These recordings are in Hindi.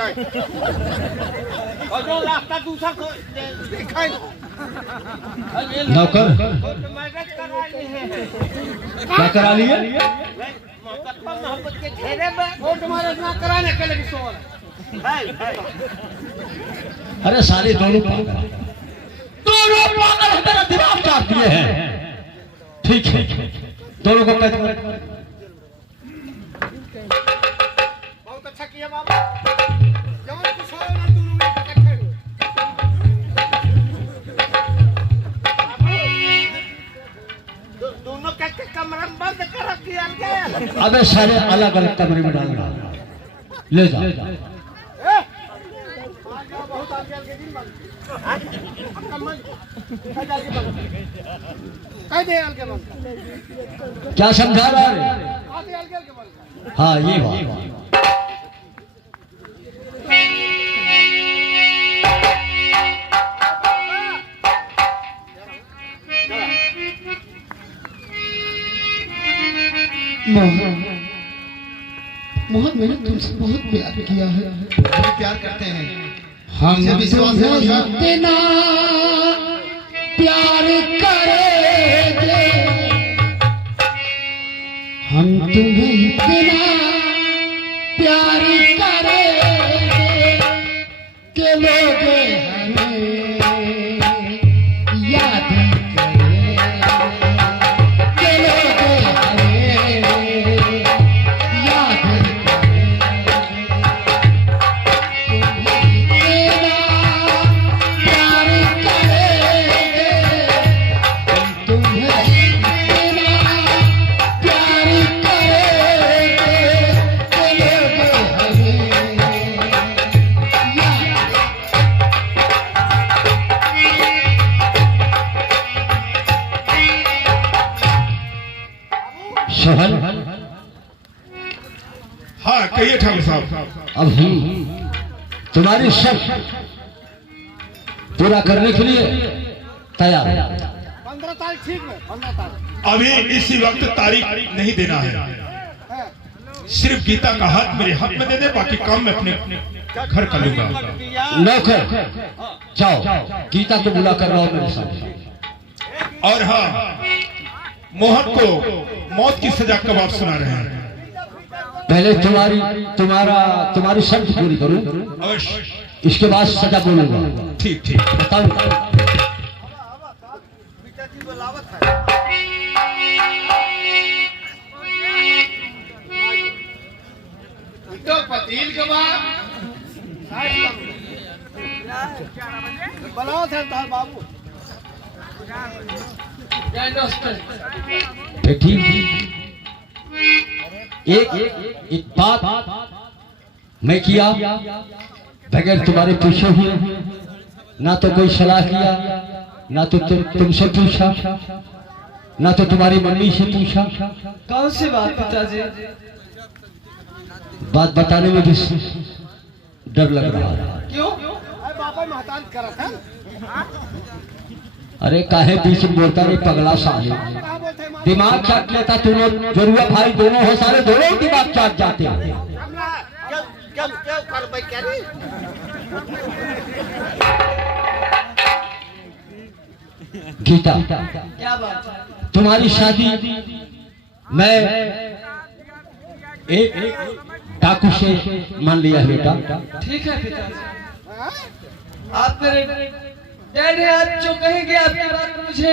जाए और जो रास्ता दूसरा दिखाए नौकर क्या करा लिए? मोहब्बत के घेरे में वो तुम्हारे ना कराने के लिए सोल है। अरे सारे दोनों पागल है, मेरा दिमाग चाट दिए हैं। ठीक है, दोनों को कैद कर। बहुत अच्छा किया बाबा, जवान खुश हो ना दोनों में इकट्ठे हो। दोनों के कमरा बंद कर दिया गया। अबे सारे अलग अलग कमरे में डालना, ले जा। बहुत आगे के दिन बंद कह दे आल के बंद क्या समझा रहा है? आधे आल के बंद। हाँ ये बात। मोहन मैंने तुमसे बहुत प्यार किया है। हम प्यार करते हैं, हम विश्वास है। इतना प्यार करेंगे, हम तुम्हें इतना प्यार करेंगे कि लोग हमें याद करें, कि लोग हमें याद सोहन, हाँ कहिए ठाकुर साहब। अब हम तुम्हारी शर्त पूरा करने के लिए तैयार है। 15 तारीख ठीक है, 15 तारीख अभी इसी वक्त तारीख नहीं देना है, सिर्फ गीता का हाथ मेरे हाथ में दे दे, बाकी काम मैं अपने घर कर लूंगा। नौकर जाओ, गीता को बुला कर लाओ मेरे साथ। और हाँ, मोहन को मौत की सजा कब आप सुना रहे हैं? पहले तुम्हारी शर्त पूरी करूं, अवश्य। इसके बाद सजा बोलूंगा। ठीक ठीक। बताओ। पिताजी बुलावत है। तो पतील के बाद बुलाओ थे तार बाबू। ठीक, एक बात मैं किया बगैर तुम्हारे पूछे हुए, ना तो कोई सलाह किया, ना तो तुमसे पूछा, ना तो तुम्हारी मम्मी से पूछा। कौन सी बात पिताजी? बात बताने में भी डर लग रहा है। क्यों? अरे बाबा महताज करा था। अरे काहे बीच में बोलता रे पगला साले, दिमाग चाट लेता तूने। जरूर भाई दोनों हो, सारे दोनों दिमाग चाट जाते हैं। क्या कर भाई क्या नहीं? गीता, क्या बात है? तुम्हारी शादी मैं एक डाकू से मान लिया है बेटा। ठीक है पिताजी, आप मेरे डैड है, आप जो कहेंगे आपकी बात मुझे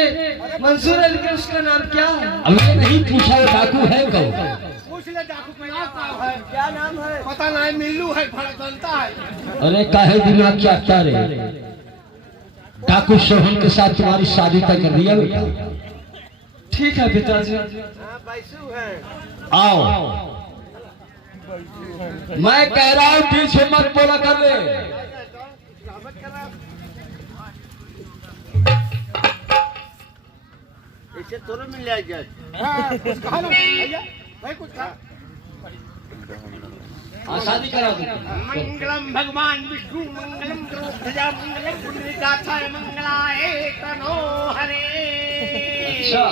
मंजूर है, लेकिन उसका नाम क्या है? अब मैं नहीं पूछा वो डाकू है कौन। पूछ ले डाकू का नाम है। क्या नाम है? पता नहीं, मिल्लू है, भड़ा जनता है। अरे काहे दिमाग चाटता रे, डाकू सोहन के साथ तुम्हारी शादी तय कर दिया बेटा। ठीक है पिताजी। बैसू है। आओ, मैं कह रहा हूँ पीछे मत बोला कर ले। इसे तो मिल जाएगा। हाँ, कुछ कहा ना भैया, भाई कुछ कहा। शादी करा दो। मंगलम भगवान विष्णु मंगलम ध्वजा मंगलम पुंडरीकाक्षाय मंगलाय तनो हरे। अच्छा।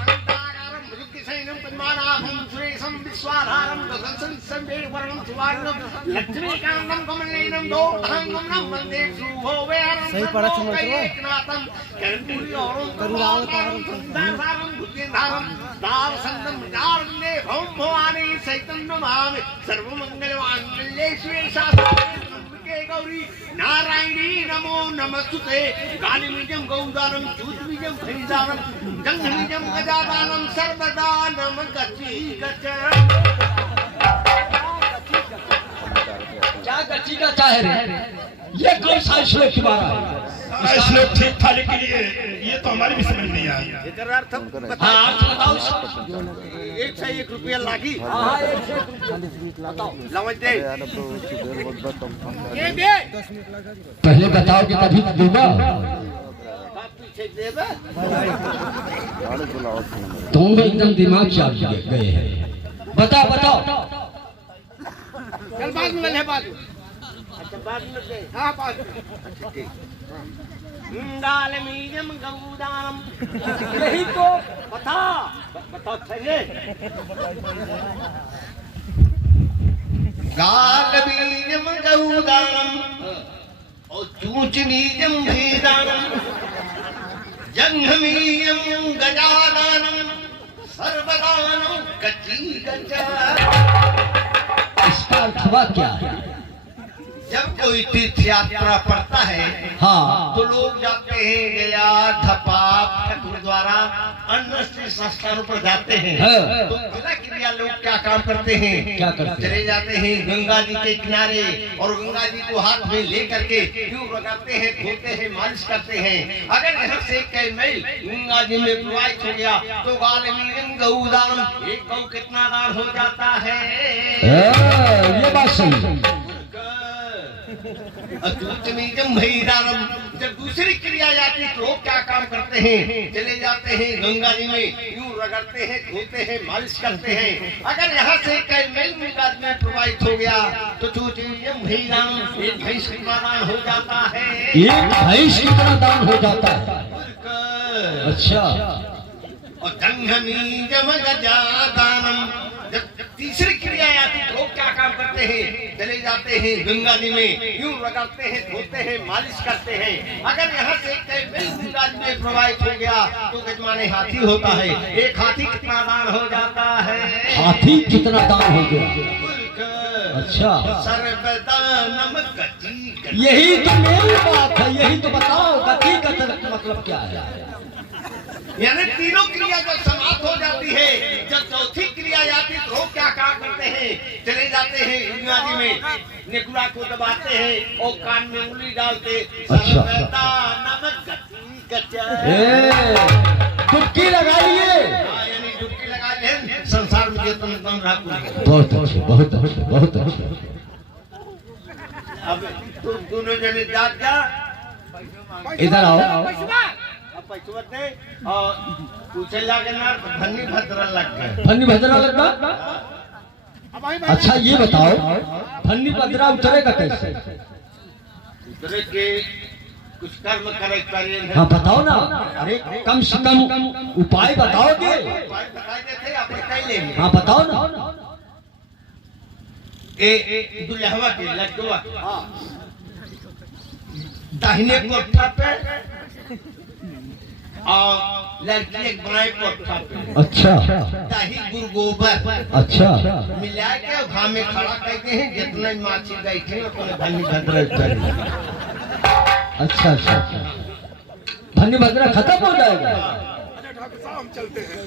अंताकारं भुजगशयनं पद्मनाभं सुरेशं विश्वाधारम गगन संवेद वर्णम सुवर्णम लक्ष्मीकांतम कमलेनम दोधांगम वंदे शुभोवेरम सही पढ़ा सुनो एकनाथम कर्पूरी औरम करुणावतारम संदारम भुजगेंधारम दाव संदम नारने भौम भवानी सैतम नमामि सर्वमंगल मांगल्ये शिवे शास्त्रे गौरी नारायणी नमो नमस्तुते कालीमीजम गौदानम चूतमीजम भैजानम गंधमीजम गजादानम सर्वदा नम गच्छि गच्छ। क्या गच्छि गच्छ है रे? ये कौन सा श्लोक तुम्हारा है? श्लोक ठीक था लेकिन ये तो हमारी भी समझ नहीं आई। इधर अर्थ बता। हाँ आप बताओ। एक से 1 रुपया लागी। हाँ एक से बताओ लवज दे ये दे पहले बताओ कि तभी दूंगा। पीछे देबे तुम एकदम दिमाग चाट गए हैं। बताओ बताओ। चल बाद में ले बाद। अच्छा बाद में दे। हाँ बाद में। अच्छा ठीक। गालमीजम गौदानम यही तो बता चाहिए। गालमीजम गौदानम और चूचमीजम भीदानम जंघमीजम गजादानम सर्वदानम गच्छि गच्छ। इसका अर्थ क्या है? जब कोई तीर्थ यात्रा पड़ता है हाँ तो लोग जाते हैं गया धपा गुरुद्वारा अन्य संस्थानों पर जाते हैं। हाँ। तो जिला क्रिया लोग क्या काम करते हैं? क्या करते हैं? चले जाते हैं गंगा जी के किनारे और गंगा जी को हाथ में ले करके क्यों लगाते हैं, धोते हैं, मालिश करते हैं। अगर यहाँ से कई मैल गंगा जी में प्रवाहित हो गया तो गालमीजम गौदान एक गौ कितना दान हो जाता है? ये बात सही है। जब दूसरी क्रिया जाती तो लोग क्या काम करते हैं? चले जाते हैं गंगा जी में यूं रगड़ते हैं, धोते हैं, मालिश करते हैं। अगर यहाँ से कई मैल गंगा में प्रवाहित हो गया तो एक भैंस कितना दान हो जाता है? एक भैंस कितना दान हो जाता है? अच्छा। और जंघमीजम गजादानम जब तीसरी क्रिया आती तो लोग क्या काम करते हैं? चले जाते हैं गंगा जी में यूं रगड़ते हैं, धोते हैं, मालिश करते हैं। अगर यहाँ से गंगा जी में प्रवाहित हो गया तो गजमाने हाथी होता है। एक हाथी कितना दान हो जाता है? हाथी कितना दान हो गया? अच्छा। सर्वदानम गच्छि गच्छ। यही तो मेरी बात है। यही तो बताओ गति का मतलब क्या है? यानी तीनों क्रिया जब समाप्त हो जाती है, जब चौथी क्रिया आती है तो लोग क्या काम करते हैं? चले जाते हैं गंगा जी में नेकुला को दबाते हैं और कान में उंगली डालते सर्वदानम गच्छि गच्छ। डुबकी लगाइए। यानी डुबकी लगा ले संसार में जो तुम रहा। बहुत अच्छे बहुत अच्छे बहुत अच्छे। अब तुम दोनों जने जात जा इधर आओ। पैसा दे और पूछे लगे ना धनी भद्रा लग गए। फन्नी भद्रा लगना? अच्छा ये बताओ फन्नी भद्रा उतरेगा कैसे? उतरे के कुछ कर्म करे पड़े। हाँ बताओ ना। अरे कम से कम उपाय बताओगे? बताए थे अपने कई लेंगे। हाँ बताओ ना। दुल्हवा के लड्डुआ दाहिने कोठा पे और लड़की एक बाएं कोठा पे। अच्छा। दही गुड़ गोबर अच्छा। मिला के घाम में खड़ा करते हैं। जितने माछी गई थी उतने धनी भद्रा उतरी। अच्छा अच्छा। धनी भद्रा खत्म हो जाएगा?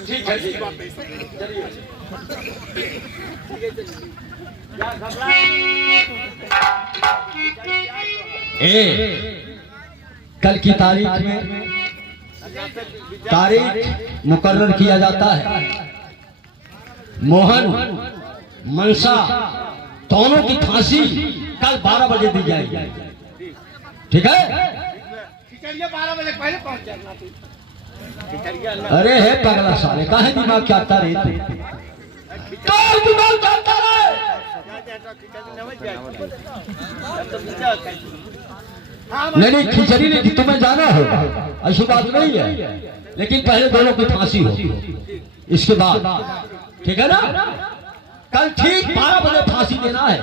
ठीक है ठीक है चलिए। कल की तारीख में तारीख मुकर्रर किया जाता है। मोहन मनसा दोनों की फांसी कल 12 बजे दी जाएगी। ठीक है? 12 बजे पहले पहुंच जाना। अरे है पगला साले काहे दिमाग चाहता रहे? दिमाग चाहता रहे। नहीं खिचड़ी नहीं तुम्हें जाना होगा, ऐसी बात नहीं है, लेकिन पहले दोनों की फांसी हो, इसके बाद ठीक है ना? कल ठीक 12 बजे फांसी देना है।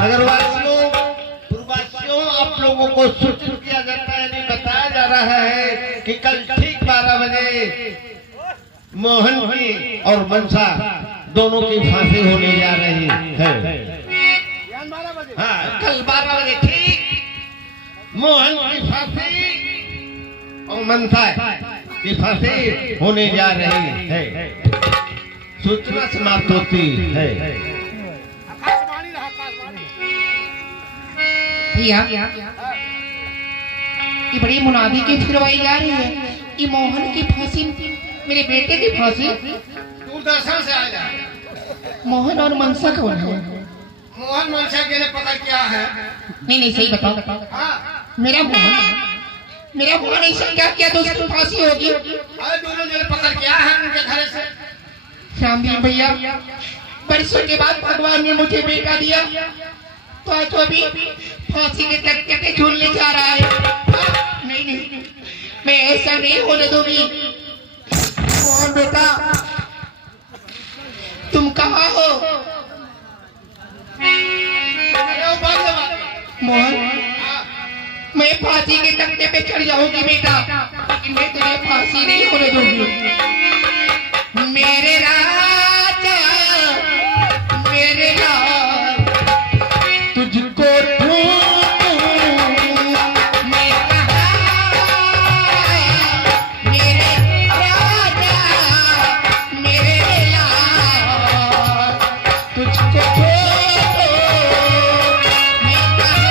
नगरवासियों, पूर्ववासियों, आप लोगों को सूचित किया जाता है, नहीं बताया जा रहा है कि कल ठीक 12 बजे मोहन की और मनसा दोनों की फांसी होने जा रही है। हाँ, कल 12 बजे ठीक मोहन की फांसी और मनसा की फांसी होने जा रही है। सूचना समाप्त होती है। भैया ये बड़ी मुनादी की फिरवाई जा रही है। ये मोहन की फांसी, मेरे बेटे की फांसी। दूरदर्शन से आया। मोहन और मनसा कौन है? मोहन मनसा के ने पकड़ किया है। नहीं सही बताओ। हाँ, मेरा मोहन ऐसा क्या किया तो उसकी फांसी होगी? अरे दोनों जन पकड़ किया है उनके घर से। श्यामदेव भैया, बरसों के बाद भगवान ने मुझे बेटा दिया, तो आज वो भी फांसी के तख्ते पे झूलने जा रहा है। नहीं, मैं ऐसा नहीं होने दूंगी। मोहन बेटा, तुम कहाँ हो? मोहन, मैं फांसी के तख्ते पे चढ़ जाऊंगी बेटा, लेकिन मैं तुझे फांसी नहीं होने दूंगी। मेरे राजा, मेरे लाल, तुझको ढूंढूं मैं कहाँ? मेरे राजा, मेरे लाल, तुझको ढूंढूं मैं कहाँ?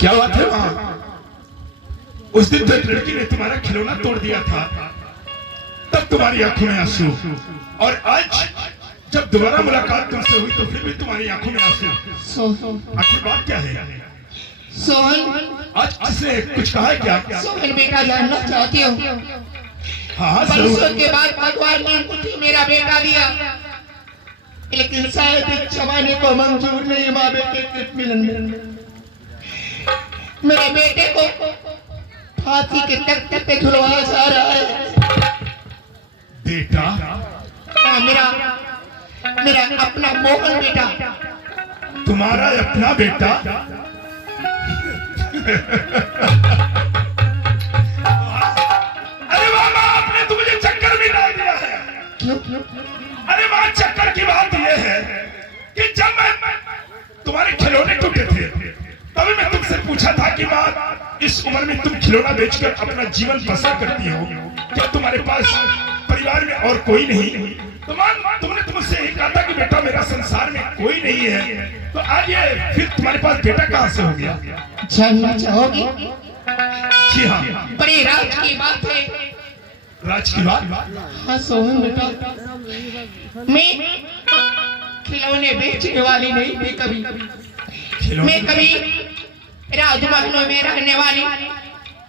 क्या बात है वहां? उस दिन तो एक लड़की ने तुम्हारा खिलौना तोड़ दिया था, तब तुम्हारी आंखों में आंसू, और आज जब दोबारा मुलाकात तुमसे हुई तो फिर भी तुम्हारी आंखों में आंसू। आखिर बात क्या है? सोहन, आज किसने कुछ कहा है क्या? सोहन बेटा, जानना चाहती हूँ। हाँ बरसों जरूर। के बाद भगवान ने मुझे मेरा बेटा दिया, लेकिन शायद इस जमाने को मंजूर नहीं माँ बेटे के मिलन में। मेरे बेटे को फांसी के तख्ते पे झुलवाया जा रहा है। बेटा? हाँ, मेरा अपना मोहन बेटा। तुम्हारा अपना बेटा? अरे वाह माँ, आपने तो मुझे चक्कर भी डाल दिया है। क्यों? अरे माँ, चक्कर की बात यह है कि जब मैं तुम्हारे खिलौने टूटे थे तभी मैं तुमसे पूछा था कि माँ, इस उम्र में तुम खिलौना बेचकर अपना जीवन बसर करती हो, क्या तुम्हारे पास परिवार में और कोई नहीं? तो माँ, तुमने मुझसे यही कहा था कि बेटा मेरा संसार में कोई नहीं है, तो आज ये फिर तुम्हारे पास बेटा कहाँ से हो गया? जानना चाहोगी? जी हाँ। बड़ी राज की बात है। राज की बात? हाँ सोहन बेटा, मैं खिलौने बेचने वाली नहीं थी कभी। मैं कभी राजमहलों में रहने वाली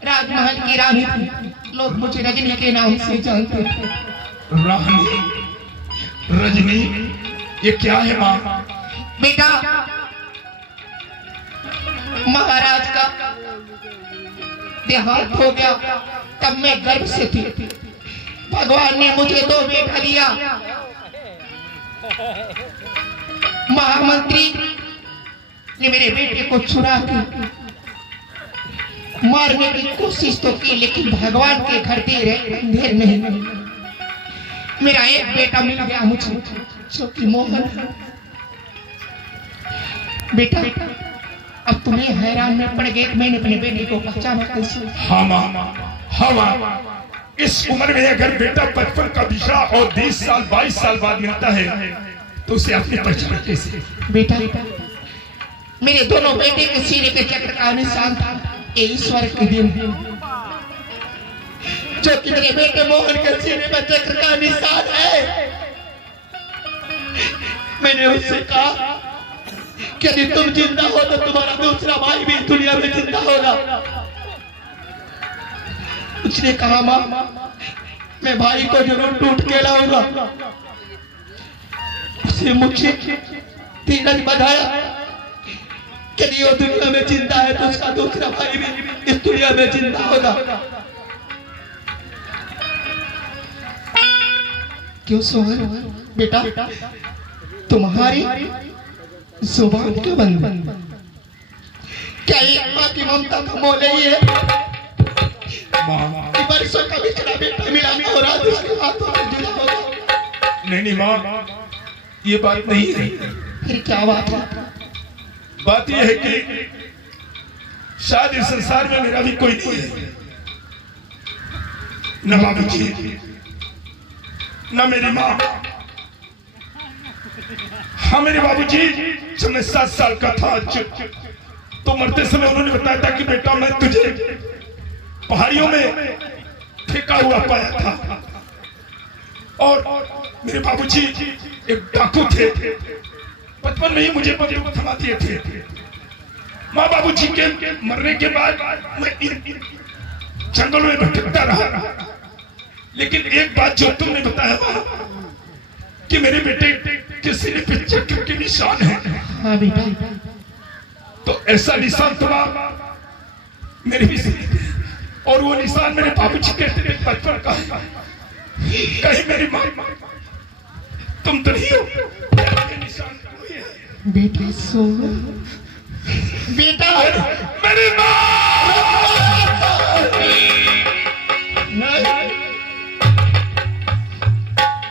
राजमहल की रानी थी। लोग मुझे रजनी के नाम से जानते थे। रानी? रजनी? ये क्या है माँ? बेटा, महाराज का देहांत हो गया, तब मैं गर्भ से थी, भगवान ने मुझे 2 बेटा दिया। महामंत्री ने मेरे बेटे को चुरा के मारने की कोशिश तो की, लेकिन भगवान के घर देर नहीं। मेरा एक बेटा मिल गया मुझे, जो कि मोहन है। बेटा अब तुम्हें हैरान में पड़ गए, मैंने अपने बेटे को पहचाना कैसे? हाँ माँ, इस उम्र में अगर बेटा बचपन का दिशा और 20 साल 22 साल बाद मिलता है तो उसे अपनी पहचान कैसे? बेटा मेरे दोनों बेटे के सीने पे चक्र का निशान था। ये ईश्वर के दिन जो कि मेरे बेटे मोहन के सीने पे चक्र का निशान है। मैंने उससे कहा कि यदि तुम जिंदा हो तो तुम्हारा दूसरा भाई भी दुनिया में जिंदा होगा। उसने कहा माँ, मैं भाई को जरूर टूट के लाऊंगा। उसे मुझे धीरज बधाया कि यदि वो दुनिया में जिंदा है तो उसका दूसरा भाई भी इस दुनिया में जिंदा होगा। क्यों सोहन बेटा, तुम्हारी जुबान क्यों बंद? क्या ये माँ की ममता का मोल नहीं है? बरसों का बिछड़ा बेटा मिला और आज उसके हाथों में जुड़ा होगा। नहीं माँ, ये बात नहीं है। फिर क्या बात है? बात यह है कि शायद इस संसार में मेरा भी कोई नहीं है, न बाबूजी न मेरी माँ। हाँ मेरे बाबूजी जब मैं 7 साल का था तो मरते समय उन्होंने बताया था कि बेटा मैं तुझे पहाड़ियों में फेंका हुआ पाया था। और मेरे बाबूजी एक डाकू थे, बचपन में ही मुझे बंदूक थमा दिए थे। माँ बाबूजी के मरने के बाद मैं इन जंगलों में भटकता रहा। लेकिन एक बात जो तुमने बताया कि मेरे बेटे के सिर पे चक्र के निशान है। हाँ बेटा, तो ऐसा निशान थमा मेरे भी सिर पे, और वो निशान मेरे बाबूजी के बचपन का है। कहीं मेरी माँ तुम तो नहीं हो? ये निशान कोई है? बेटा सो बेटा, मेरी माँ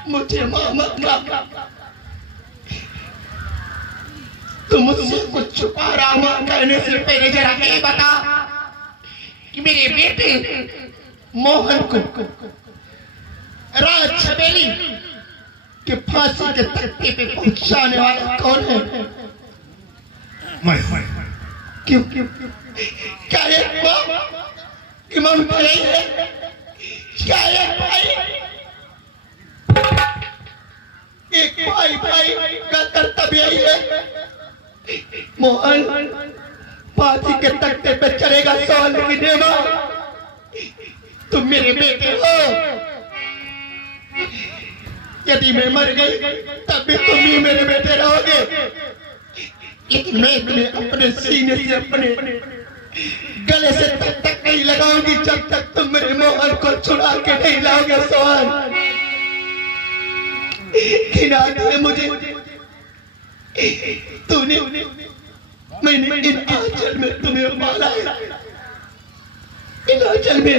मुझे माँ मत कहा। तुम मुझसे कुछ छुपा रहा माँ कहने से पहले जरा ये बता कि मेरे बेटे मोहन को राज छबेली के फांसी के तख्ते पे पहुंचाने वाला कौन है? मैं क्यों क्या एक माँ की ममता नहीं है? क्या एक भाई का कर्तव्य यही है? मोहन फांसी के तख्ते पे चलेगा सवाल की देवा, तुम मेरे बेटे हो। यदि मैं मर गई तब भी तुम ही मेरे बेटे रहोगे, लेकिन मैं तुम्हें अपने सीने से अपने गले से तब तक नहीं लगाऊंगी जब तक तुम मेरे मोहन को छुड़ा के नहीं लाओगे। सवाल मुझे तूने मैंने इन आंचल में तुम्हें पाला है, इन आंचल में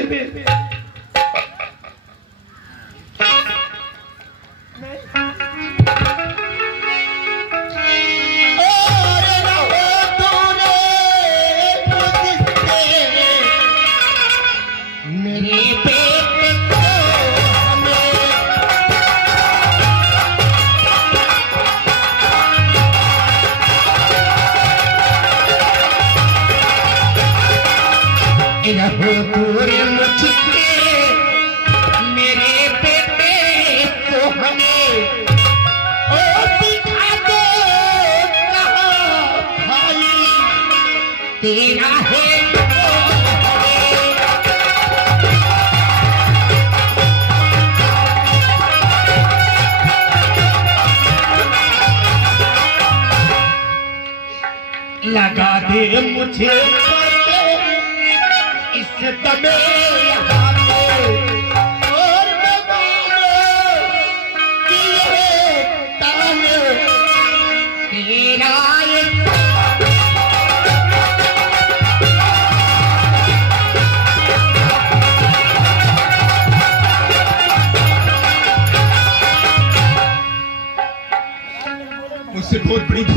मेरे बेटे को हमें दिखा दो कहाँ भाई तेरा है। लगा दे मुझे इस दमे यहाँ पे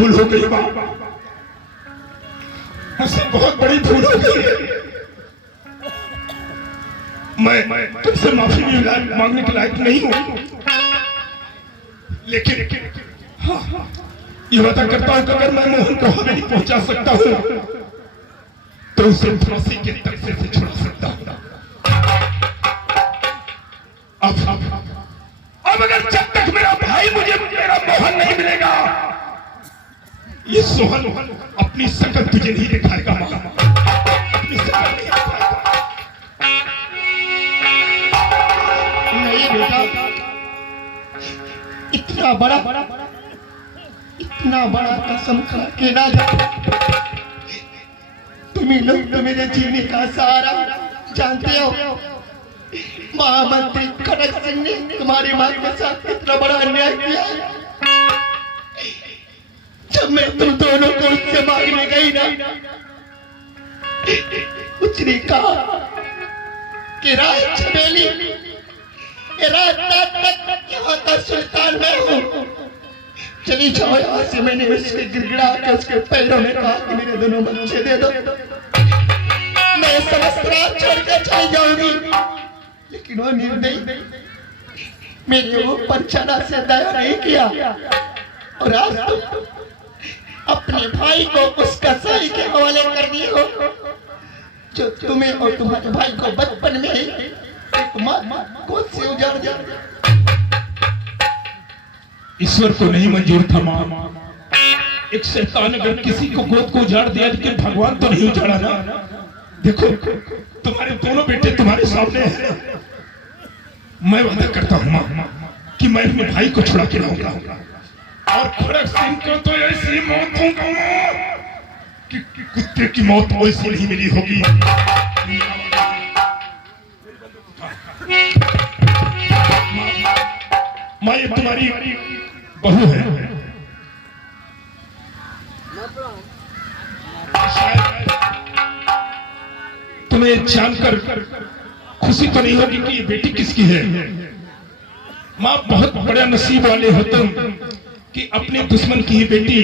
भूल हो गई माँ, मुझसे बहुत बड़ी भूल हो गई है। मैं तुमसे माफी भी मांगने के लायक नहीं हूं, लेकिन हाँ, ये वादा करता हूं कि अगर मैं मोहन को हवेली पहुंचा सकता हूं तो उसे फांसी के तख्ते से छुड़ा सकता हूं। अब अगर जब तक मेरा भाई मुझे मेरा मोहन नहीं मिलेगा, ये सोहन अपनी शकल तुझे नहीं दिखाएगा माँ, अपनी शकल नहीं दिखाएगा। नहीं बेटा, इतना बड़ा कसम खा के ना जा। तुम्ही लोग तो मेरे जीने का सहारा जानते हो। महामंत्री खड़ग सिंह ने तुम्हारी मां के साथ कितना बड़ा अन्याय किया है। जब मैं तुम दोनों को उससे मांगने गई ना, उसने कहा कि राज छबेली, रात तक यहाँ का सुल्तान मैं हूँ, चली जाओ यहाँ से। मैंने उसके गिड़गिड़ा के उसके पैरों में कहा कि मेरे दोनों बच्चे दे दो, मैं समस्त रात छोड़कर चली जाऊंगी। लेकिन वो निर्दयी मेरे ऊपर जरा से दया नहीं किया, और आज तुम अपने भाई को उस कसाई के हवाले कर दिए हो जो तुम्हें और तुम्हारे भाई को बचपन में एक मां गोद से उजाड़ दिया। ईश्वर को नहीं मंजूर था मां, एक शैतान अगर किसी को गोद को उजाड़ दिया, लेकिन भगवान तो नहीं उजाड़ा ना। देखो तुम्हारे दोनों बेटे तुम्हारे सामने हैं। मैं वादा करता हूं मां कि मैं अपने भाई को छुड़ा के लाऊंगा, और खड़ग सिंह को तो ऐसी मौत दूंगा कि कुत्ते की मौत वैसी नहीं मिली होगी। मां ये तुम्हारी बहू है, तुम्हें जानकर खुशी तो नहीं होगी कि ये बेटी किसकी है। मां बहुत बड़ा नसीब वाले हो तुम कि अपने दुश्मन की ही बेटी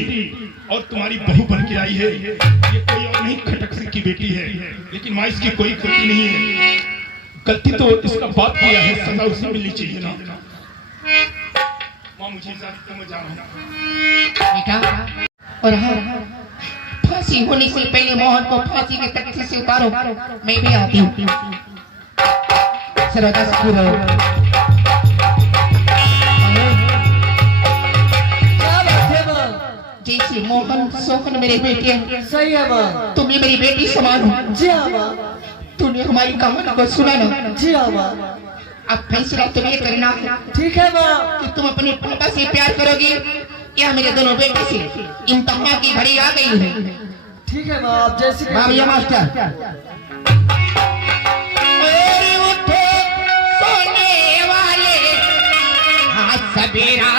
और तुम्हारी बहू बन के आई है। ये कोई और नहीं, खटक सिंह की बेटी है, लेकिन मां इसकी कोई गलती नहीं है। गलती तो इसका बाप किया है, सजा उसे मिलनी चाहिए ना। मां मुझे इजाजत दो, मैं जा रहा हूं बेटा। और हाँ, फांसी होने से पहले मोहन को फांसी के तख्ते से उतारो, मैं भी आती हूँ। सरदा सुखी रहो। क्या बात है माँ? जैसे मोहन सोहन मेरे बेटे हैं, सही है माँ। तुम भी मेरी बेटी समान हो। जी हाँ माँ। तूने हमारी कहानी को सुना ना? जी हाँ माँ। अब फैसला तुम्हें करना है ठीक है माँ। कि तुम अपने पापा से प्यार करोगी या मेरे दोनों बेटे से। इम्तिहान की घड़ी आ गई है। ठीक है माँ, आप जैसे मामिया मास्टर। अरे उठो सोने वाले, हाथ सबेरा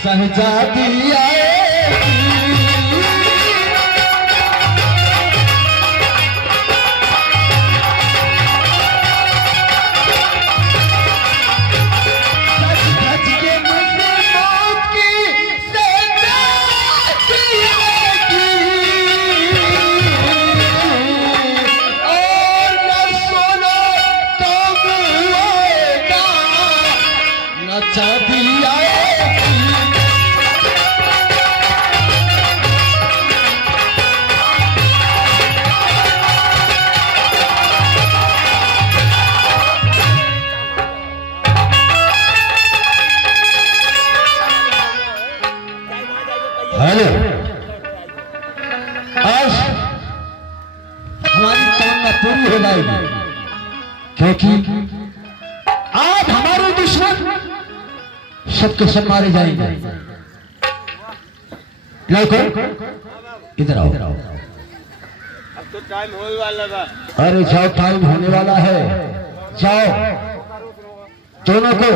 शहजादी आएगी, सच के मुझे मौत की शहजादी आएगी, और न सोना तो होगा, न चांदी आएगी। क्योंकि आज हमारे दुश्मन सबके सब मारे जाएंगे। लड़कों इधर आओ। अब तो टाइम होने वाला था। अरे जाओ, टाइम होने वाला है, जाओ। दोनों को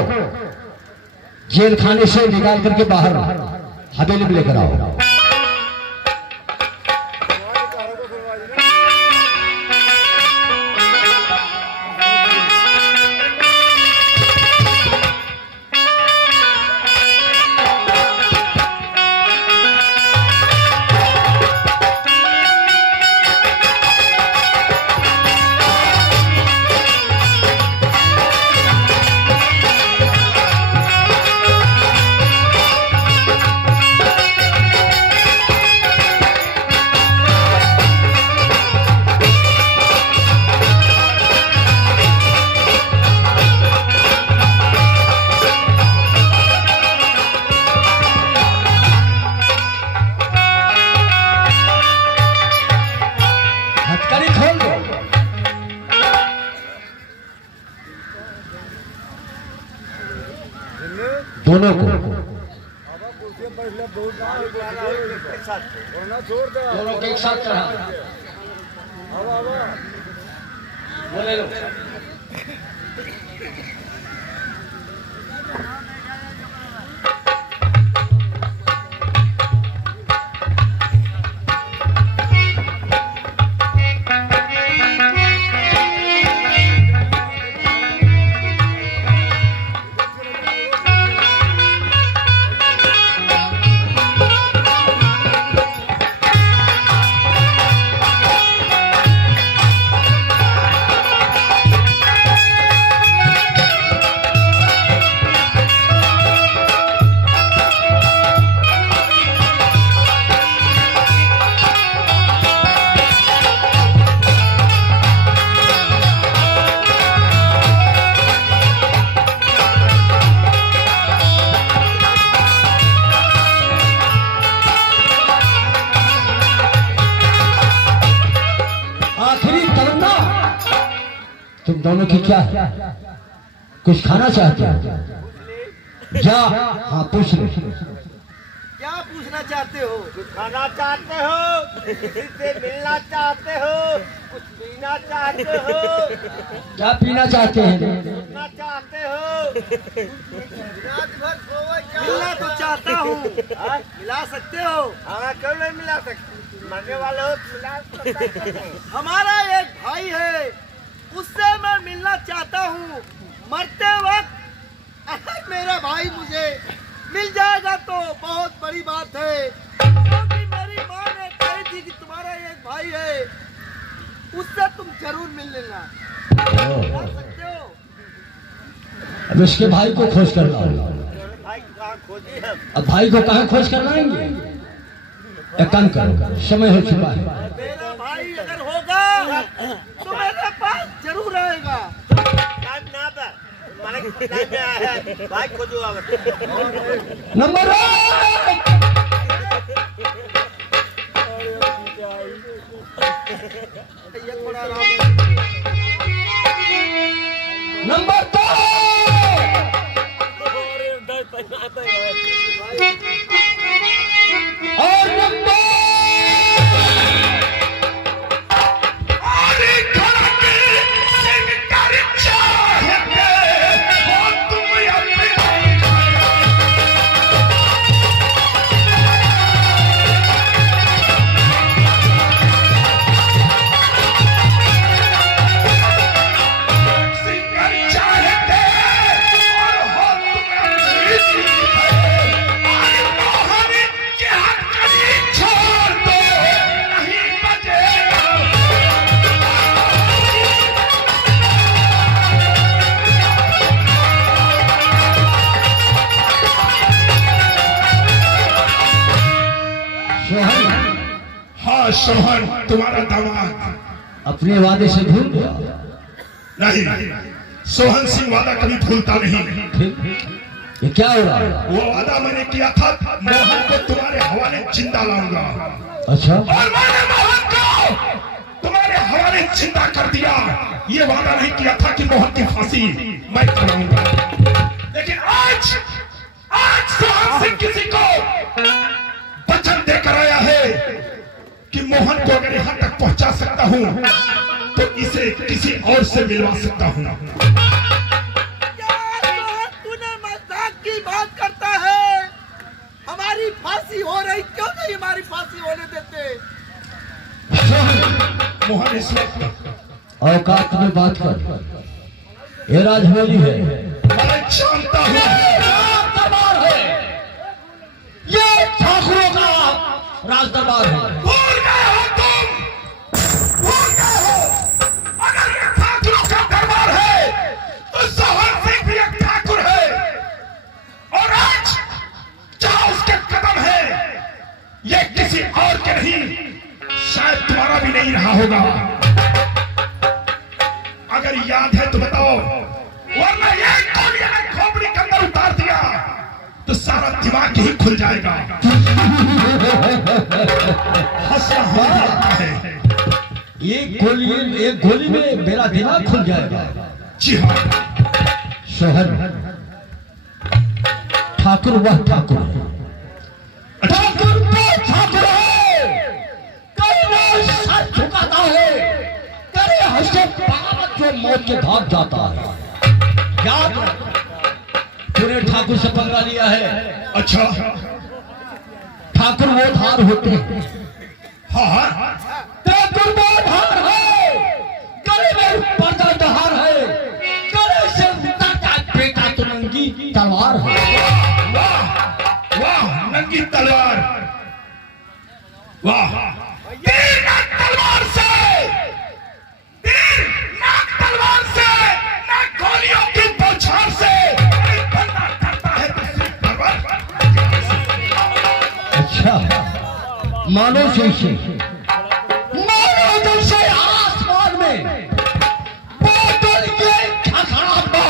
जेल खाने से निकाल करके बाहर हवेली में लेकर आओ। हथकड़ी खोल दो। दोनों को दोनों को एक साथ चढ़ा बोले लो। तुम दोनों की क्या है? कुछ खाना चाहते हो? जा, हाँ पूछ लो। क्या पूछना चाहते हो? कुछ खाना चाहते हो? किसी से मिलना चाहते हो? कुछ पीना चाहते हो? क्या पीना चाहते हैं? पीना चाहते हो? मिलना तो चाहता हूँ। मिला सकते हो? हाँ, क्यों नहीं मिला सकते? मरने वाले हो मिला सकते हैं। हमारा एक भाई है, उससे मैं मिलना चाहता हूँ। मरते वक्त अगर मेरा भाई मुझे मिल जाएगा तो बहुत बड़ी बात है, क्योंकि मेरी माँ ने कही थी कि तुम्हारा एक भाई है, उससे तुम जरूर मिल लेना। जा सकते हो? अब इसके भाई को खोज कर लाओ। भाई कहाँ खोजी हम? अब भाई को कहाँ खोज कर लाएंगे? एक काम करो, समय हो चुका है। मेरा भाई अगर होगा तो मेरे पास जरूर आएगा। टाइम ना था, टाइम में आया है, भाई खोजो। नंबर 1 नंबर 2 और नंबर सोहन तुम्हारा दामाद अपने वादे से भूल गया? नहीं, सोहन सिंह वादा कभी भूलता नहीं। ये क्या हो रहा है? वो वादा मैंने किया था, मोहन को तुम्हारे हवाले जिंदा लाऊंगा। अच्छा, और मैंने मोहन को तुम्हारे हवाले जिंदा कर दिया। ये वादा नहीं किया था कि मोहन की फांसी मैं कराऊंगा, लेकिन आज सोहन सिंह किसी को वचन देकर आया है कि मोहन को अगर यहां तक पहुंचा सकता हूं तो इसे किसी और से मिलवा सकता हूं। तूने मजाक की बात करता है, हमारी फांसी हो रही, क्यों नहीं हमारी फांसी होने देते? मोहन इस वक्त औकात में बात कर, ये राजहवेली है, मैं जानता हूं दरबार है, ये ठाकुरों का राज दरबार है। भूल गए हो तुम, भूल गए हो। अगर ये ठाकुरों का दरबार है तो सोहन सिंह भी एक ठाकुर है, और आज जहां उसके कदम है ये किसी और के नहीं, शायद तुम्हारा भी नहीं रहा होगा। अगर याद है तो बताओ, वरना ये गोली अगर खोपड़ी के अंदर उतार दिया तो सारा दिमाग ही खुल जाएगा। हंसना आता है। एक गोली में मेरा दिमाग खुल जाएगा। जी हाँ, सोहन ठाकुर वह ठाकुर है, ठाकुर वो ठाकुर है, कई बार सर झुकाता है, करे हंसे पावत जो मौत के घाट जाता है। याद तूने ठाकुर से पंगा लिया है। अच्छा, ठाकुर वो धार होते हैं, हाँ, ठाकुर वो धार है, गले में पर्दा दहार है, गले से उतारता बेटा तो नंगी तलवार है। वाह वाह, नंगी तलवार, वाह, तीर नाक तलवार से, तीर नाक तलवार से, ना गोलियों की बौछार से बंदा करता है तो सिर्फ तलवार। अच्छा, मानो जैसे आसमान में बादल के खखड़ाता,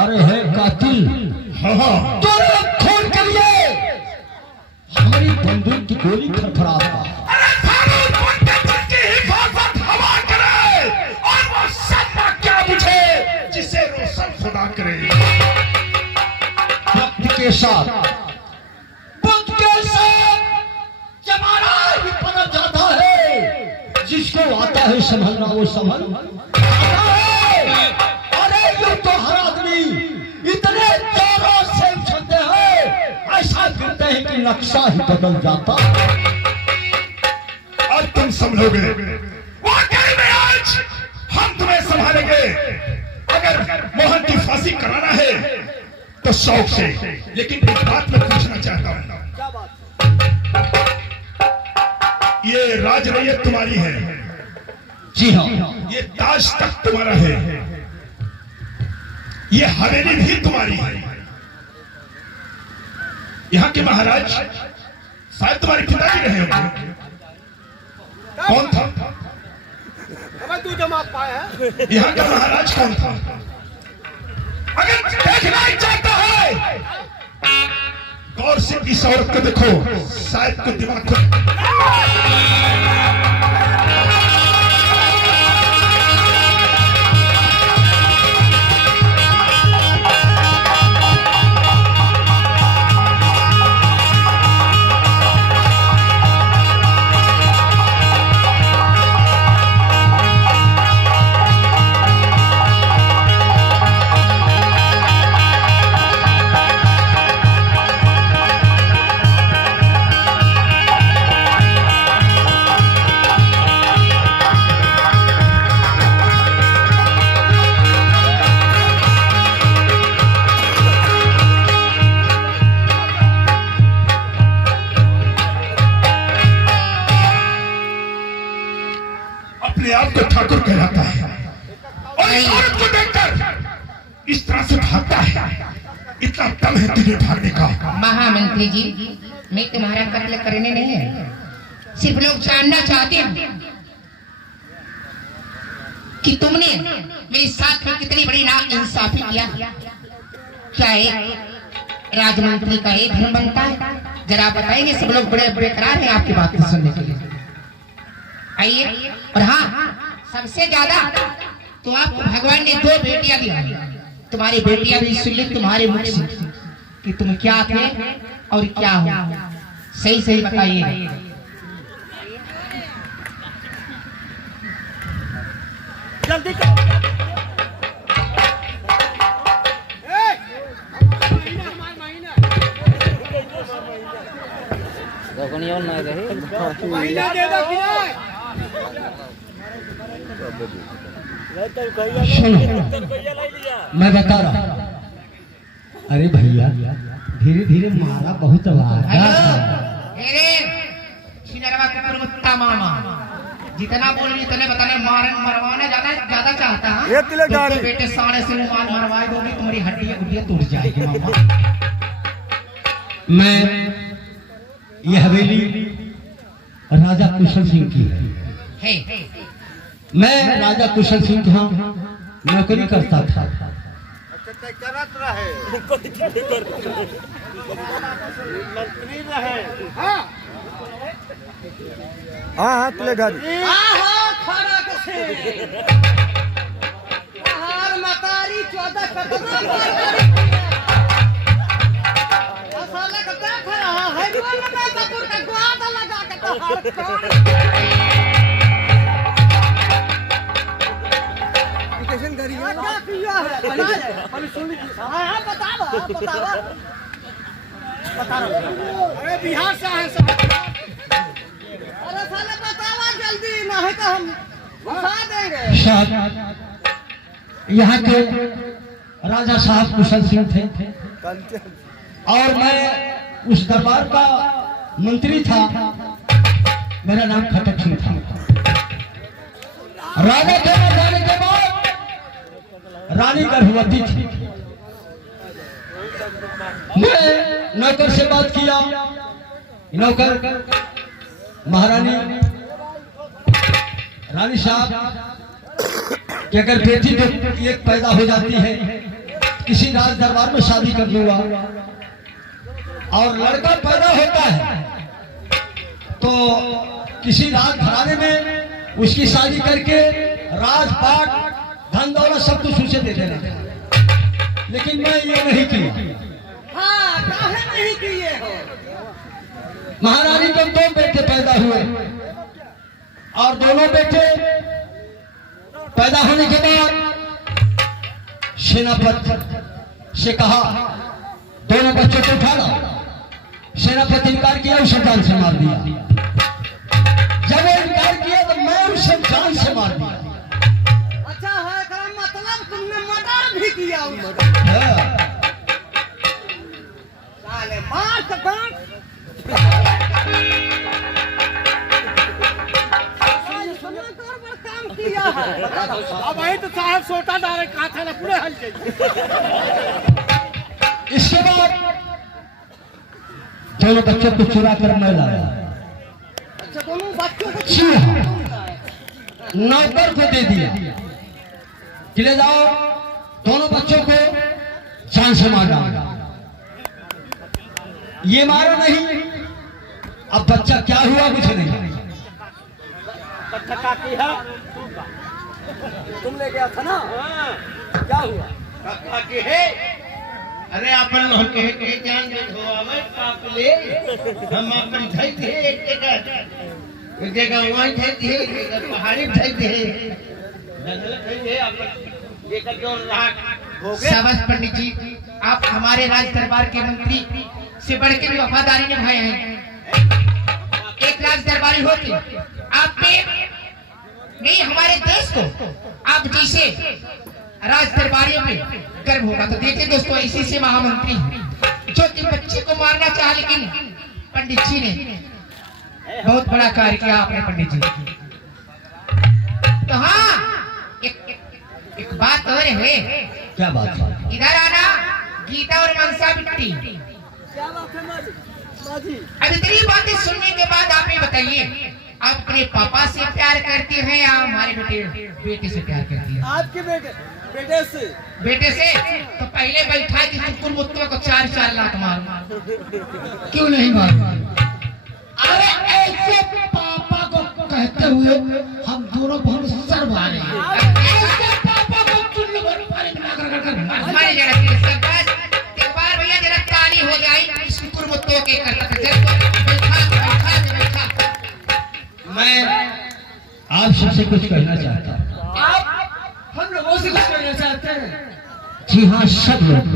अरे है कातिल, हाँ, तेरे खून के लिए हमारी बंदूक की गोली खड़खड़ाता। अरे फारूक बनते जिसकी हिफाजत हवा करे और वो सपना क्या बुझे जिसे रोशन खुदा करे। वक्त के साथ जमाना भी बदल जाता है, जिसको आता है संभलना वो संभल आता है। अरे ये तो हर आदमी इतने जोरों से उछलते हैं, ऐसा गिरते हैं कि नक्शा ही बदल जाता। आज तुम संभलोगे, वाकई में आज हम तुम्हें संभालेंगे। अगर मोहन की फांसी कराना है तो शौक से, लेकिन एक बात मैं पूछना चाहता हूँ, क्या बात? ये राज रैयत तुम्हारी है, जी हाँ, ये ताज तख्त तुम्हारा है, ये हवेली भी तुम्हारी है। यहाँ के महाराज शायद तुम्हारे पिताजी रहे होंगे। कौन था? हमें तू जमा पाया है? यहाँ का महाराज कौन था? अगर देखना ही चाहता है गौर से इस औरत को देखो, शायद को दिमाग खुल। अपने आप को ठाकुर कहलाता है और इस औरत को देखकर इस तरह से भागता है। इतना दम है तुझे भागने का? महामंत्री जी, मैं तुम्हारा कत्ल करने नहीं है, सिर्फ लोग जानना चाहते हैं कि तुमने मेरे साथ में कितनी बड़ी नाइंसाफी किया। क्या एक राजमंत्री का एक धर्म बनता है? जरा बताएंगे, सब लोग बड़े बड़े करार हैं आपकी बातें सुनने के लिए। आइए, और हाँ, सबसे ज्यादा तो आपको भगवान ने 2 बेटियां दी। तुम्हारी बेटियां भी सुन ली तुम्हारे मुख से कि तुम क्या थे और क्या हो। सही सही बताइए। जल्दी कर। महीना दे दो सुनो, मैं बता रहा हूँ। अरे भैया धीरे धीरे मारा बहुत मामा जितना बोल इतने बताने मरवाना ज्यादा चाहता है। ये तिलक तो गाड़ी। बेटे साढ़े से माल मरवाए दोगे तुम्हारी हड्डियां गुड्डियां टूट जाएगी मामा। मैं ये हवेली राजा कुशल सिंह की है। मैं राजा कुशल सिंह के यहाँ नौकरी करता था। मंत्री रहे। हाँ हाँ तिलक गाड़ी। खाना कसे मतारी 14 कदम साला कता खड़ा है बोल में कपूर का ग्वाद लगा के तो स्टेशन करिए क्या किया है बना है अभी सुन लीजिए। हां बता रहा। अरे बिहार से है सब। अरे साला बतावा जल्दी ना है तो हम घुसा देंगे। साहब यहाँ के राजा साहब कुशल सिंह थे और मैं उस दरबार का मंत्री था। मेरा नाम खटक सिंह था। राजा के जाने के बाद रानी गर्भवती थी। मैं नौकर से बात किया। नौकर महारानी रानी साहब कि अगर बेटी तो एक पैदा हो जाती है किसी राज दरबार में शादी कर दूंगा और लड़का पैदा होता है तो किसी राज घराने में उसकी शादी करके राजपाट धन दौलत सब कुछ उसे दे देना। लेकिन मैं ये नहीं किया। हाँ काहे नहीं किए हो। महारानी के 2 बेटे पैदा हुए और दोनों बेटे पैदा होने के बाद सेनापति से कहा दोनों बच्चों को उठा लो। सेनापति इनकार किया, उसे जान से मार दिया। जब वो इनकार किया तो मैं उसे जान से मार दिया। अच्छा है का मतलब तुमने मर्डर भी किया उसको। साले मार सकान काम किया है। अब वही तो साहब सोटा डाले कहा था ना पूरे हल गई। इसके बाद दोनों बच्चों को चुरा कर मैं लाया। अच्छा दोनों बच्चों को जी हाँ, नौकर को दे दिया कि ले जाओ दोनों बच्चों को जान से मार डाला। ये मारो नहीं। अब बच्चा क्या हुआ कुछ नहीं। तुम ले गया था ना। क्या हुआ काके है। अरे अपन लोग के जान दे हो आवे पाप ले हम अपन धई थे एक जगह वहां थे एक जगह पहाड़ी थे जंगल थे अपन ये कर जो रात हो गए। शाबाश पंडित जी, आप हमारे राज दरबार के मंत्री से बढ़ के भी वफादारी निभाए हैं। एक राज दरबारी होते आपने नहीं हमारे देश को आप जैसे राज दरबारियों पे गर्व होगा। तो देखिए दोस्तों, ऐसे से महामंत्री जो कि बच्चे को मारना चाहा, लेकिन पंडित जी ने बहुत बड़ा कार्य किया आपने पंडित जी। तो हाँ एक बात और है। क्या बात है? इधर आना गीता और मनसा बिट्टी। क्या बात है माजी? अब इतनी बातें सुनने के बाद आप ये बताइए, आप अपने पापा से प्यार करते हैं या हमारे बेटे से प्यार करती है? आपके बेटे से। बेटे से तो पहले बैठा कि तुम मुत्तों को 4-4 लाख मार। क्यों नहीं मार? अरे ऐसे पापा को कह कहते हुए हम दोनों बहुत सर मारे पापा को चुल्लू भर पानी बना कर हमारे जरा की सरकार एक बार भैया जरा ताली हो जाए शुक्र मत तो के करता बैठा मैं आप सबसे कुछ कहना चाहता हूँ। आप हम लोगों से कुछ कहना चाहते हैं? जी हाँ, सब लोग।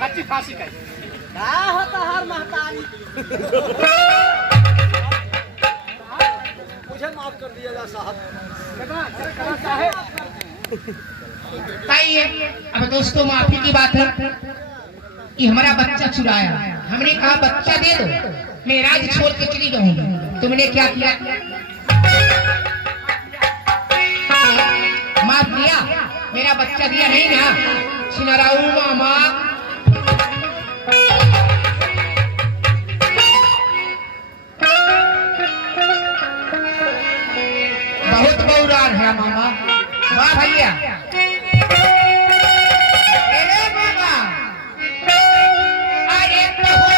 बच्ची फांसी का क्या होता हर महतारी मुझे माफ कर दिया जा साहब। ताइए अब दोस्तों माफी की बात है कि हमारा बच्चा चुराया, हमने कहा बच्चा दे दो, मैं राज छोड़ के चली जाऊंगी, तुमने क्या किया? माफ किया, मेरा बच्चा दिया नहीं ना? सुनराऊ मामा बहुत बौरान है मामा। वाह भैया, अरे मामा, अरे कहो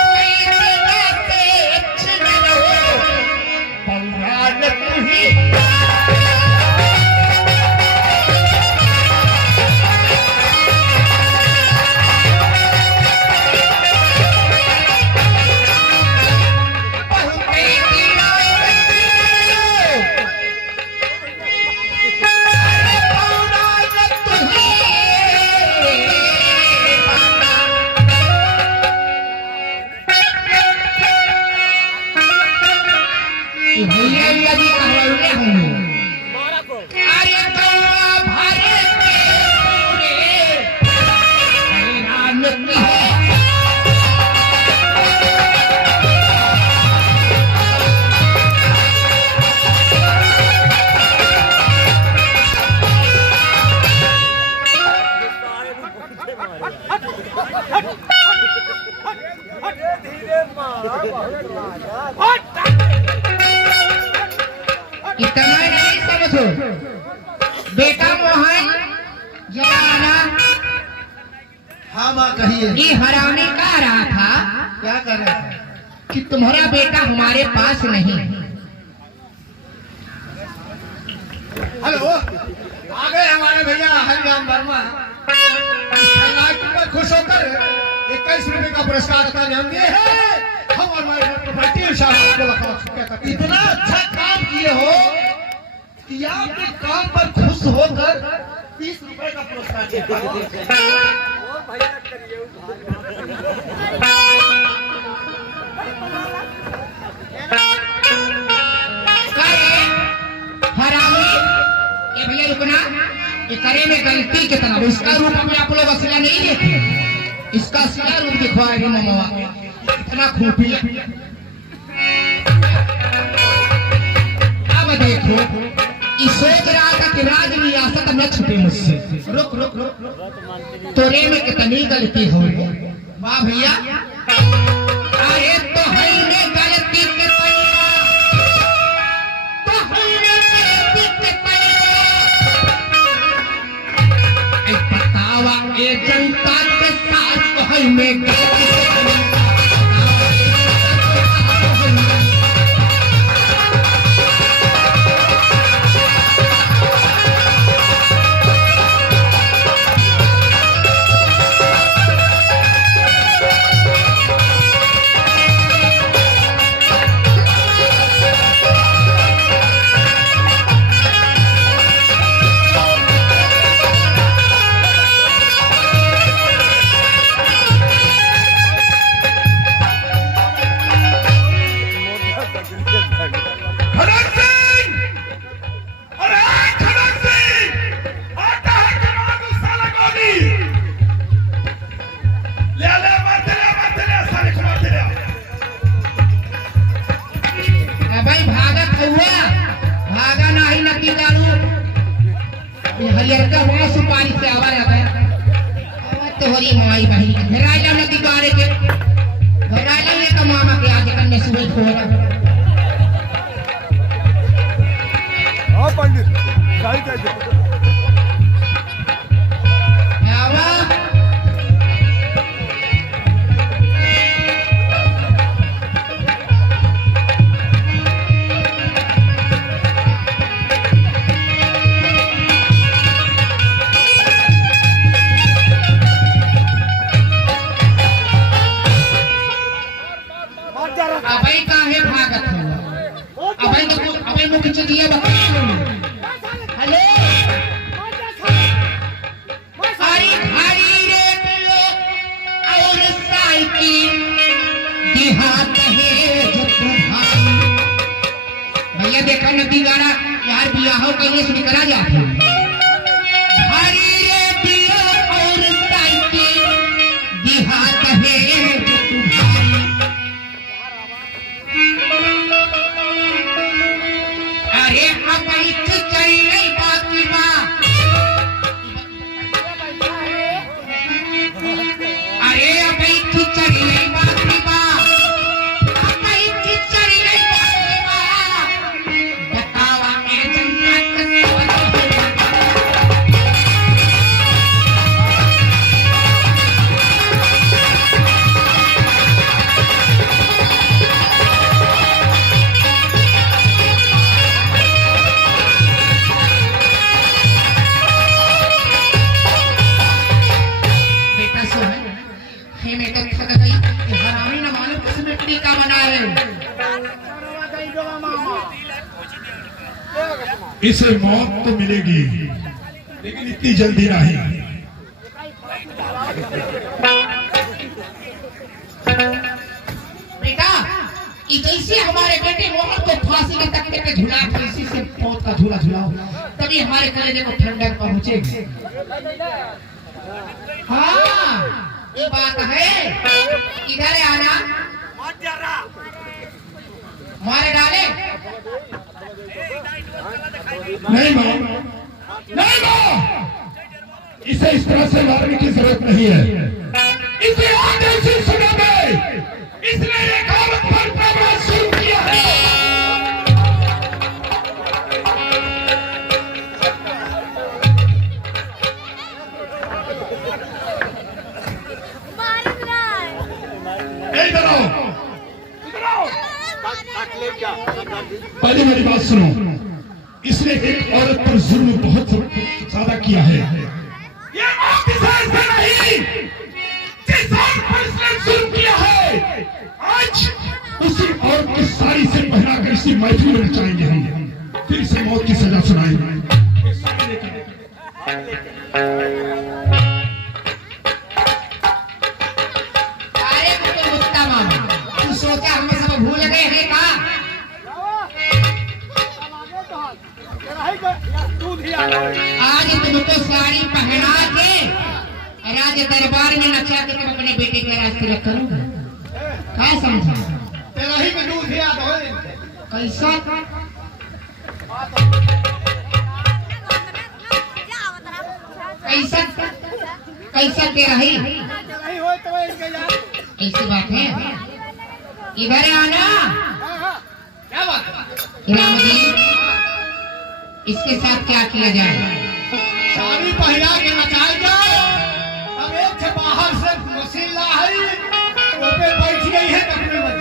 कैसे अच्छी न रहो, बौरान तू ही। इतना नहीं समझो बेटा मोहन, जरा आना। हाँ माँ कहिए। ये हराने का रहा था, क्या कर रहे थे? कि तुम्हारा बेटा हमारे पास नहीं। हेलो, आ गए हमारे भैया हरिराम वर्मा। पर खुश होकर 21 रुपए का पुरस्कार का नाम दिए हैं। हम और हमारे प्रॉपर्टी इतना अच्छा काम किए हो कि आपके काम पर खुश होकर 30 रुपए का पुरस्कार दिया। ये करे में गलती कितना, इसका रूप में आप लोग असला नहीं देखे, इसका असला रूप दिखवाएगा ममवा इतना खूबी। अब देखो ये सोच रहा था कि राज रियासत न छुटे मुझसे, रुक रुक रुक तोरे में कितनी गलती हो गई। वाह भैया, अरे तो हमने गलती के पैया, तो हमने गलती के पैया, बतावा ये जनता के साथ तो हमें गलती से सुपारी से आवाज आता है, तो हो रही माई बहन घर आ जाओ नदी गाड़े के घर आ जाओ, ये तो मामा के आगे करने सुबह खो रहा पंडित सही कहते अबे काहे भागत हो, अबे मुख चलिए बता हेलो हरी हरी रे पिलो और साइकिल देहात है जो भाई। भैया देखा नदी गाड़ा यार बियाह करने से निकला जाता हरी रे पिलो और साइकिल देहात है जो भाई। अरे अब चली नहीं बाकी माँ, अरे अब चली नहीं बाकी माँ, अब चली नहीं बाकी माँ, बतावा मेरे जनता हरामी न मालूम किस मिट्टी का बना है। इसे मौत तो मिलेगी लेकिन इतनी जल्दी नहीं। बेटा जैसे हमारे बेटे मोहन को फांसी के तख्ते पे झूला, इसी से मौत का झूला झूलाओ, तभी हमारे कलेजे को ठंडक पहुंचेगी। हाँ ये बात है, इधर आना मारे डाले नहीं मां, नहीं मां, इसे इस तरह से मारने की जरूरत नहीं है। इसे आगे से सुना दे, इसने एक औरत पर प्रहार शुरू किया है। पहली मेरी बात सुनो, इसने एक औरत पर जुल्म बहुत ज्यादा किया है। ये मौत इसे नहीं, जिस औरत पर इसने जुल्म किया है, आज उसी औरत की साड़ी से पहनाकर इसी महफिल में नचाएंगे हम, फिर इसे मौत की सजा सुनाएंगे। सोचा हम सब भूल गए हैं का? तू दूध ही आ गया। आज तुमको साड़ी पहना के राज दरबार में नचा के तुम अपने बेटे का रास्ते रख करोगे। क्या समझा? तेरा ही में दूध ही आ गया। कैसा कैसा कैसा तेरा ही नहीं हो तो इनके यार। ऐसी बात है। इधर आना। हाँ, हाँ। क्या बात है? राम जी, इसके साथ क्या किया जाए? साड़ी पहना के नचाई जाए। अब एक से बाहर से मशीन ला है, वो पे बैठ गई है तकने में।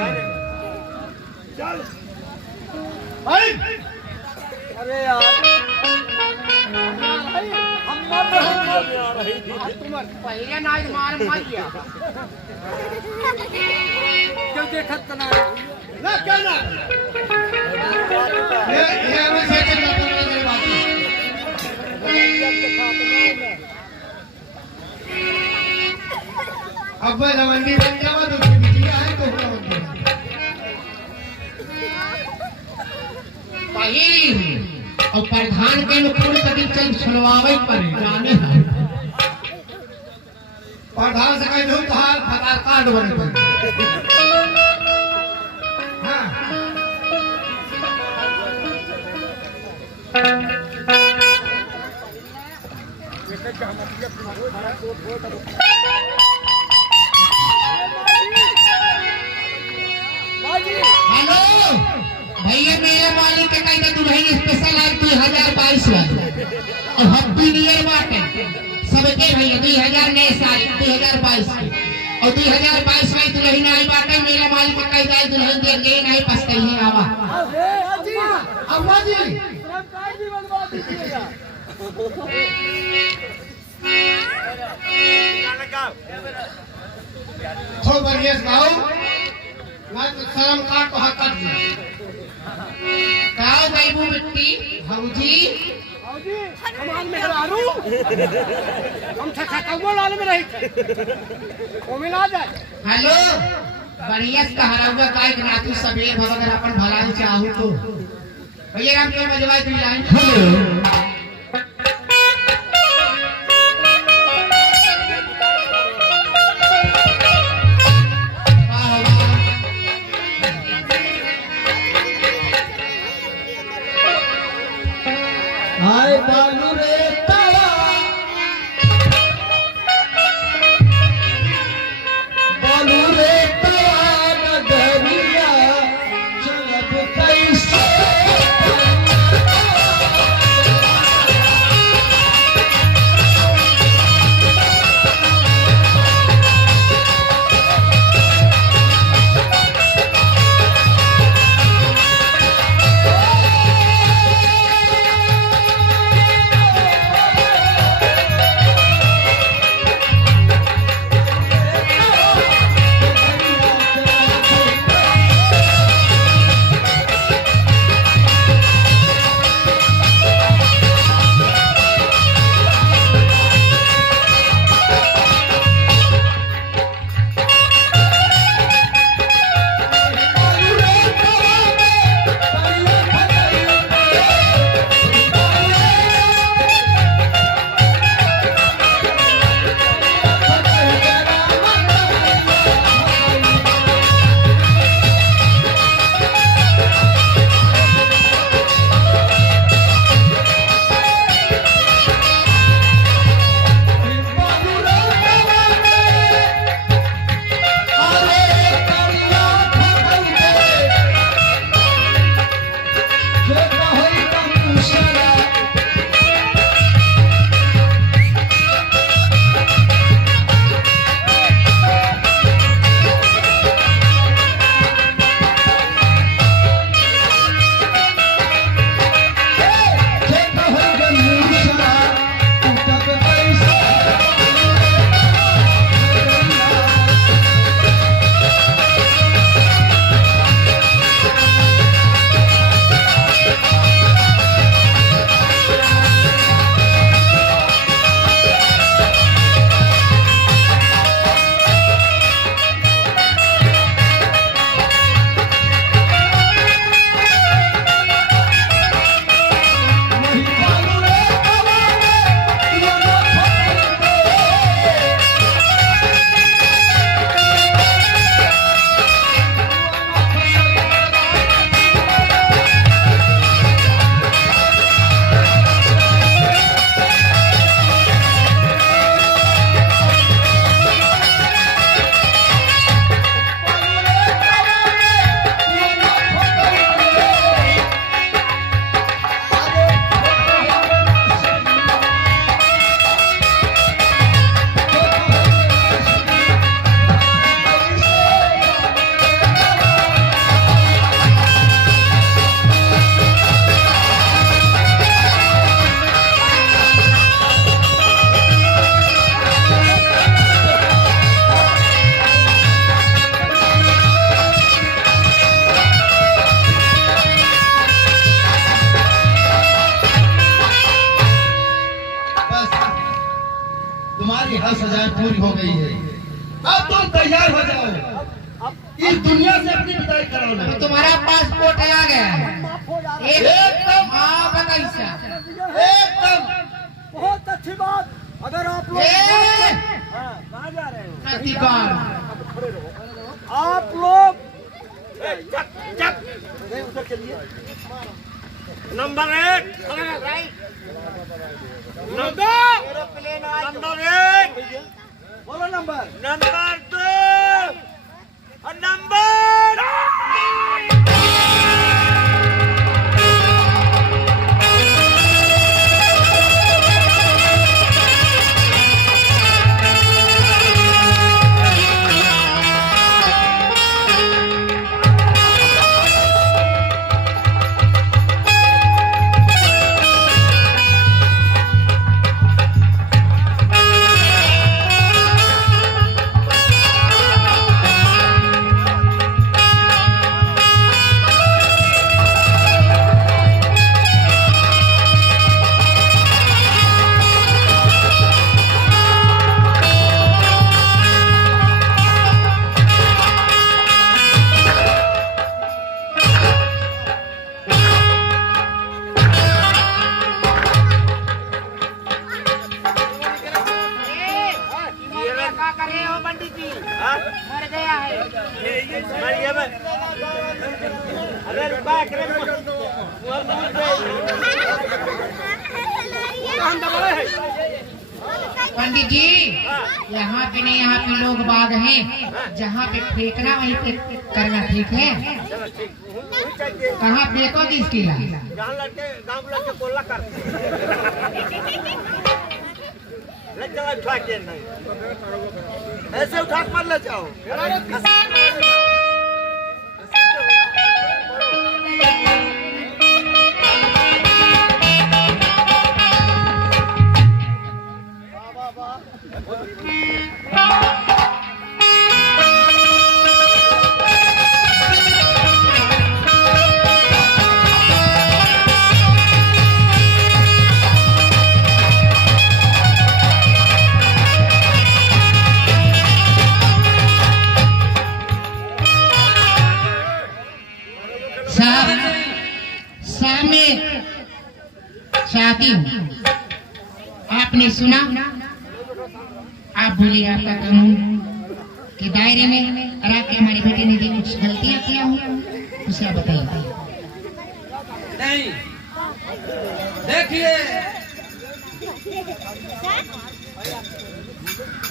चल भाई, अरे यार हम मर रहे हैं। तुम पहले नाच मार मारिया क्यों देखत ना ना क्या ना ये मैं से चल रहा हूँ मेरे बात। अब मैं लवंडी बन जावा तो बिटिया है तो पहली और प्रधान के अनुकूल कभी चल सुनवावे पर जाने है। प्रधान से कह दूं तो हाल आधार कार्ड बन हाँ हेलो भैया, मेरा मालिक का कहता दुल्हन स्पेशल है 2022 वाला और हैप्पी न्यू ईयर बाटे सबके भैया 2000 नए साल 2022 के और 2022 में दुल्हन आई बाटे। मेरा मालिक का कहता है दुल्हन दे ले नहीं पछताई है। आवा अजी अब्बा जी श्रम कार्ड भी बनवा दीजिएगा। खूब बढ़िया से गाओ ना तो शर्म काट तो हाथ काट दिया। गाओ बैबू मिट्टी भाऊजी जी हमार मेहरारू हम ठकठकवा लाल में रही थे वो मिला जाए। हेलो बढ़िया से कहराऊंगा काय के नातू सबेर भगवान अपन भलाई चाहू तो भैया राम के बजवाई तो लाइन। हाय बालू रे तारा बालू रे तारा नगरिया चलब कैसे तुम्हारी हर सजाएं पूरी हो गई है। अब तुम तैयार हो जाओ, इस दुनिया से अपनी विदाई कराओ। अब तुम्हारा पासपोर्ट आ गया है। माफ हो जा रहा है। एकदम हाँ बताइए एकदम बहुत अच्छी बात। अगर आप लोग कहाँ जा रहे हो? आप लोग उधर चलिए। नंबर 1 बोलो नंबर। नंबर 2 और नंबर पंडित जी, यहाँ पे नहीं, यहाँ पे लोग बाग हैं, जहाँ पे फेंकना वहीं पे करना, ठीक है? कहाँ फेंकोगे इसकी लाश? ऐसे उठा कर ले जाओ। सामने चाहती हूँ, आपने सुना? आप बोले आपका कानून के दायरे में और आपके हमारी बेटे ने कुछ गलतियां किया हो, उसे आप बताइए। नहीं, देखिए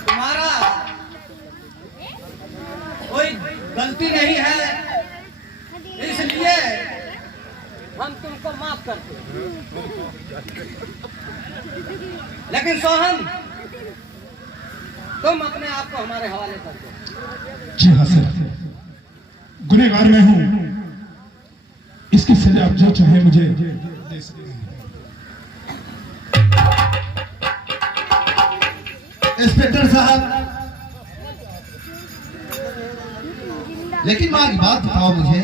तुम्हारा कोई गलती नहीं है, इसलिए हम तुमको माफ करते हैं। लेकिन सोहन, तुम अपने आप को हमारे हवाले कर दो। जी हाँ सर, गुनहगार मैं हूँ, इसकी सजा आप जो चाहे मुझे दे सकते हैं। इंस्पेक्टर साहब, लेकिन माँ की बात बताओ मुझे।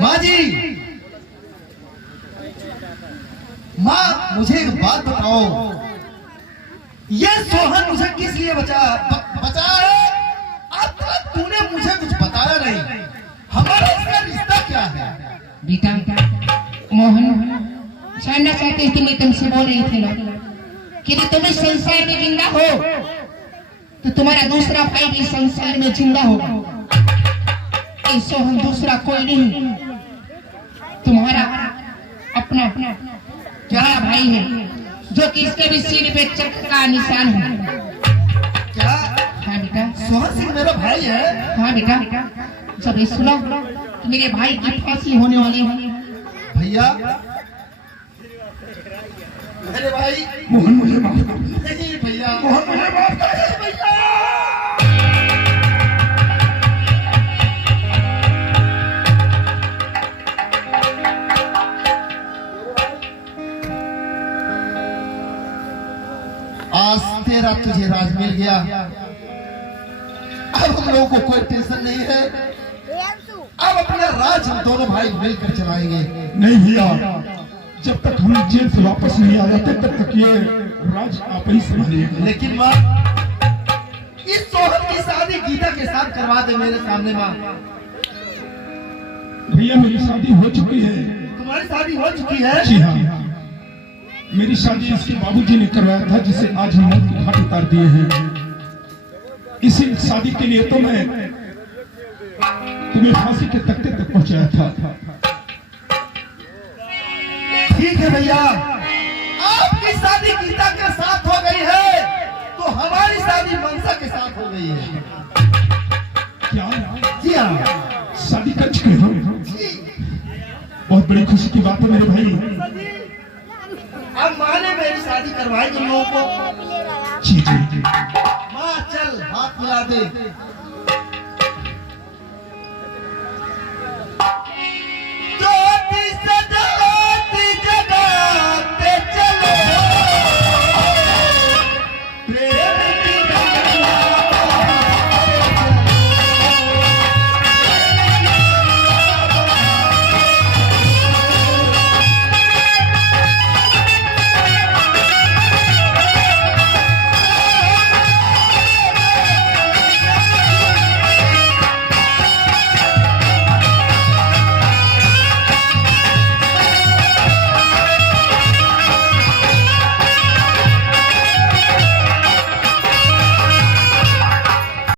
माँ जी, माँ मुझे एक बात बताओ, ये सोहन मुझे किस लिए बचा है? अब तक तूने मुझे कुछ बताया नहीं। हमारा इसका रिश्ता क्या है? बेटा मोहन, जानना चाहते थे, मैं तुमसे बोल रही थी ना कि यदि तुम इस संसार में जिंदा हो तो तुम्हारा दूसरा भाई भी संसार में जिंदा होगा। ये सोहन दूसरा कोई नहीं, तुम्हारा अपना प्यारा भाई है, जो कि इसके भी सिर पे चक्र का निशान है। क्या? हाँ बेटा। सोहन सिंह मेरा भाई है? हाँ बेटा, जब ये सुना कि मेरे भाई की फांसी होने वाली है। भैया, मेरे भाई मोहन मुझे माफ कर दो। नहीं भैया, मोहन मुझे माफ कर दो भैया। आज तेरा तुझे राज मिल गया। अब हम लोगों को कोई टेंशन नहीं है। अब अपना राज हम दोनों भाई मिलकर चलाएंगे। नहीं भैया, जब तक हम जेल से वापस नहीं आ जाते तब तक ये राज आप ही संभालिएगा। लेकिन माँ, इस सोहन की शादी गीता के साथ करवा दे मेरे सामने माँ। भैया मेरी शादी हो चुकी है। तुम्हारी शादी हो चुकी है? जी हाँ, मेरी शादी इसके बाबूजी ने करवाया था, जिसे आज हम मौत के घाट उतार दिए हैं। इसी शादी के लिए तो मैं तुम्हें फांसी के तख्ते तक पहुंचाया था। ठीक है भैया, आपकी शादी गीता के साथ हो गई है तो हमारी शादी मनसा के साथ हो गई है। क्या? जी हाँ। शादी कर चुके हो? बहुत बड़ी खुशी की बात है मेरे भाई। अब माँ ने मेरी शादी करवाई तुम लोगों को। जी जी। माँ चल हाथ मिला दे।